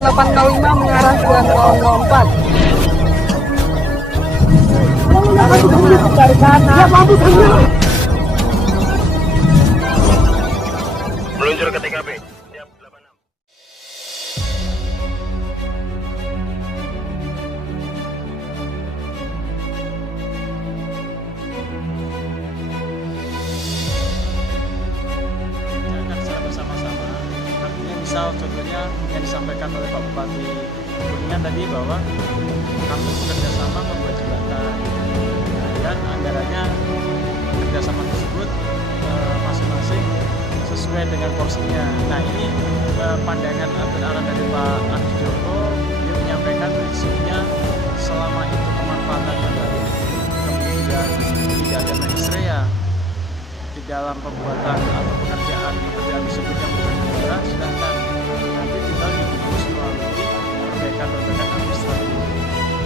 805 mengarah ke 004. Meluncur ke TKP. Siap, 86. Akan secara bersama-sama. Artinya misal contohnya yang disampaikan oleh Pak Bupati Kuningan tadi bahwa kami bekerjasama membuat jembatan dan anggarannya kerjasama tersebut masing-masing sesuai dengan porsinya. Nah ini pandangan atau arahan dari Pak Adi Joko, dia menyampaikan prinsipnya selama itu pemanfaatan yang baik, kemudian tidak ada mens rea di dalam pembuatan atau pekerjaan tersebut yang bukan negara, silahkan nanti tinggal dibungkus melalui perbaikan administratif.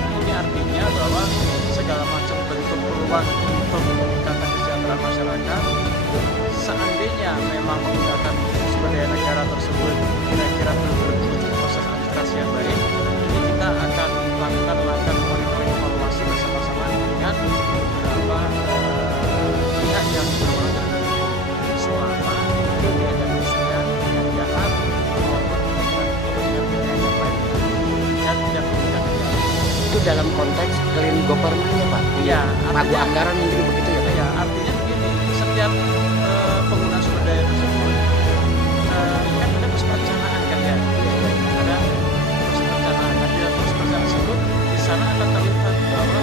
Nah ini artinya bahwa segala macam bentuk peluang untuk meningkatkan kesejahteraan masyarakat, seandainya memang menggunakan sumber daya negara tersebut kira-kira belum proses administrasi yang baik, ini kita akan melakukan langkah monitoring evaluasi bersama-sama dengan beberapa pihak yang berwenang selama tidak ada misalnya penjahat maupun kepentingan yang lain dan tidak merugikan negara. Itu dalam konteks clean government ya Pak? Iya, Pagu anggaran mungkin begitu ya Pak? Ya, artinya begini, setiap penggunaan sumber daya tersebut kan ada proses perencanaan kan ya, ada proses perencanaan. Nah, di dalam proses perencanaan tersebut di sana akan terlihat bahwa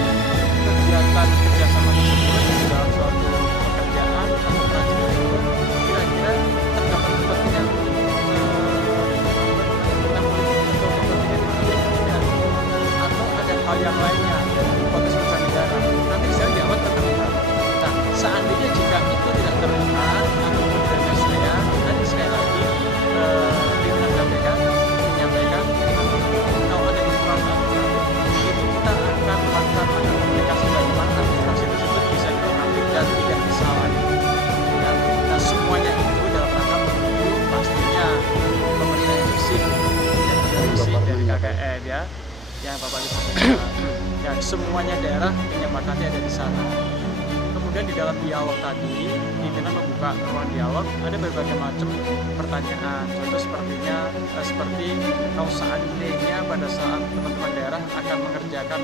kegiatan kerjasama tersebut dalam suatu pekerjaan atau proyek tersebut kira-kira terdapat kepentingan atau ada hal yang lainnya konteks bukan negara. Nanti bisa jawab terlihat. Nah, seandainya jika itu tidak terlihat ataupun tidak sesuai, nanti sekali lagi pimpinan KPK menyampaikan kalau ada kekurangan itu kita akan melakukan komunikasi bagaimana administrasi tersebut bisa dilengkapi dan tidak disalahi. Nah, semuanya itu dalam rangka menuju pastinya pemerintah yang bersih dari KKN ya, yang Bapak sampaikan. Ya, semuanya daerah penyempatnya ada di sana. Kemudian di dalam dialog tadi, pimpinan membuka ruang dialog, ada berbagai macam pertanyaan. Contoh seperti kalau seandainya pada saat teman-teman daerah akan mengerjakan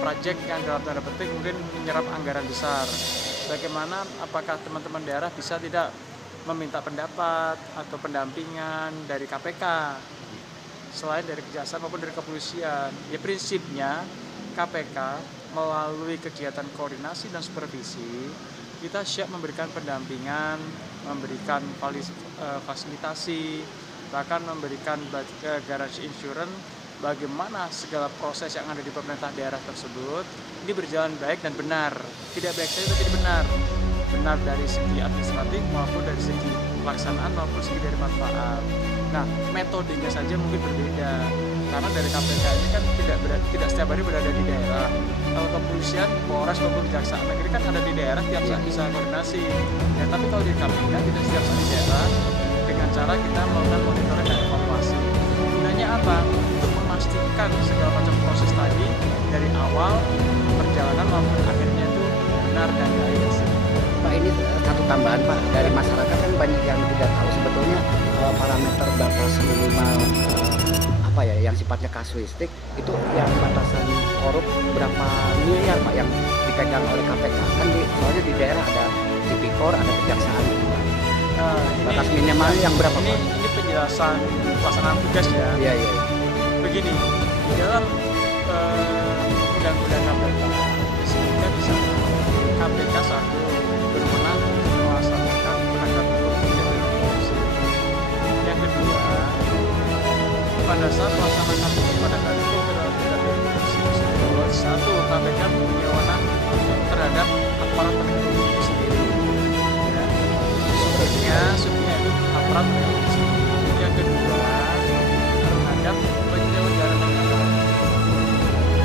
proyek yang dalam tanda petik mungkin menyerap anggaran besar, bagaimana apakah teman-teman daerah bisa tidak meminta pendapat atau pendampingan dari KPK selain dari kejaksaan maupun dari kepolisian. Ya prinsipnya KPK melalui kegiatan koordinasi dan supervisi, kita siap memberikan pendampingan, memberikan fasilitasi, bahkan memberikan garansi insurance bagaimana segala proses yang ada di pemerintah daerah tersebut ini berjalan baik dan benar. Tidak baik saja tapi benar. Benar dari segi administratif maupun dari segi pelaksanaan maupun segi dari manfaat. Nah, metodenya saja mungkin berbeda. Karena dari KPK ini kan tidak setiap hari berada di daerah. Kalau kepolisian, Polres maupun Kejaksaan Negeri kan ada di daerah, tiap saat bisa koordinasi. Ya, tapi kalau di KPK kita setiap saat di daerah dengan cara kita melakukan monitoring dan evaluasi. Gunanya apa? Untuk memastikan segala macam proses tadi dari awal perjalanan maupun akhirnya itu benar dan baik. Pak, ini satu tambahan Pak, dari masyarakat kan banyak yang tidak tahu sebetulnya parameter batas minimal yang sifatnya kasuistik itu yang batasan korup berapa miliar Pak yang dipegang oleh KPK kan soalnya di daerah ada Tipikor, ada kejaksaan gitu Pak. Batas minimalnya yang berapa Pak? Ini penjelasan pelaksanaan tugas ya. Iya. Begini, di dalam undang-undang KPK disebutkan di sana KPK satu berwenang untuk melaksanakan penegak hukum dan korupsi. Yang kedua, pada saat melaksanakan penegakan hukum terhadap korupsi tersebut, satu KPK mempunyai wewenang terhadap aparat penegak hukum itu sendiri. Ya. Sumbernya itu aparat penegak hukum sendiri. Yang kedua, terhadap penyelenggara negara.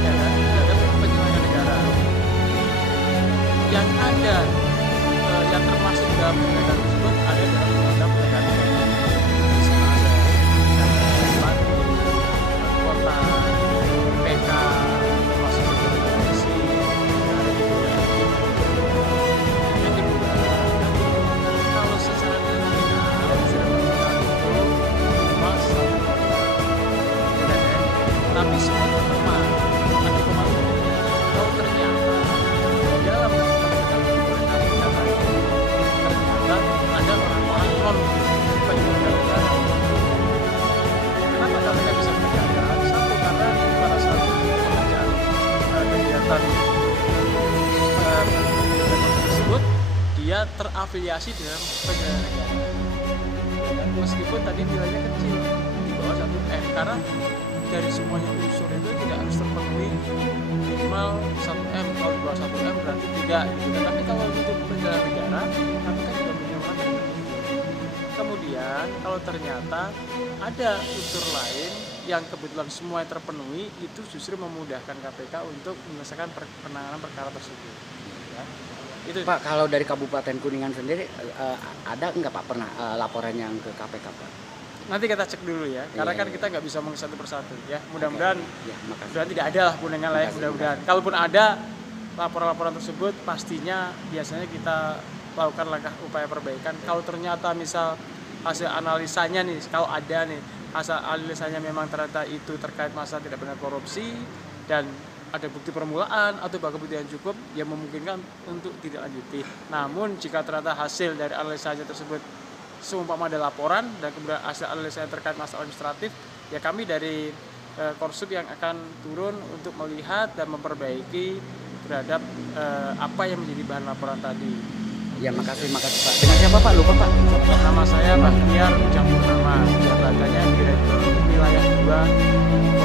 Ya kan? Terhadap penyelenggara negara. Yang ada yang termasuk dalam penegakan tersebut ada dalam undang-undang penegakan hukum. Di sana ada terafiliasi dalam penyelenggara negara. Meskipun tadi nilainya kecil di bawah 1M, karena dari semuanya unsur itu tidak harus terpenuhi minimal 1M. Kalau di bawah 1M berarti tidak gitu. Tapi kalau untuk penyelenggara negara, kami kan juga menyamakan. Kemudian kalau ternyata ada unsur lain yang kebetulan semua yang terpenuhi, itu justru memudahkan KPK untuk menyelesaikan penanganan perkara tersebut. Ya. Itu. Pak, kalau dari Kabupaten Kuningan sendiri ada nggak Pak pernah laporan yang ke KPK Pak? Nanti kita cek dulu ya, karena kan kita nggak bisa satu persatu ya. Mudah-mudahan, tidak ada lah Kuningan lah ya, mudah-mudahan. Kalaupun ada laporan-laporan tersebut, pastinya biasanya kita lakukan langkah upaya perbaikan. Kalau ternyata misal hasil analisanya nih, kalau ada nih hasil analisanya memang ternyata itu terkait masalah tidak benar korupsi dan ada bukti permulaan atau bahkan bukti yang cukup yang memungkinkan untuk tidak lanjuti. Namun jika ternyata hasil dari analisanya tersebut seumpama ada laporan dan kemudian hasil analisanya terkait masalah administratif, ya kami dari Korsup yang akan turun untuk melihat dan memperbaiki terhadap apa yang menjadi bahan laporan tadi. Ya makasih Pak. Dengan siapa Pak? Lupa Pak. Nama saya Bahtiar Ujang Purnama, jabatannya Direktur Wilayah 2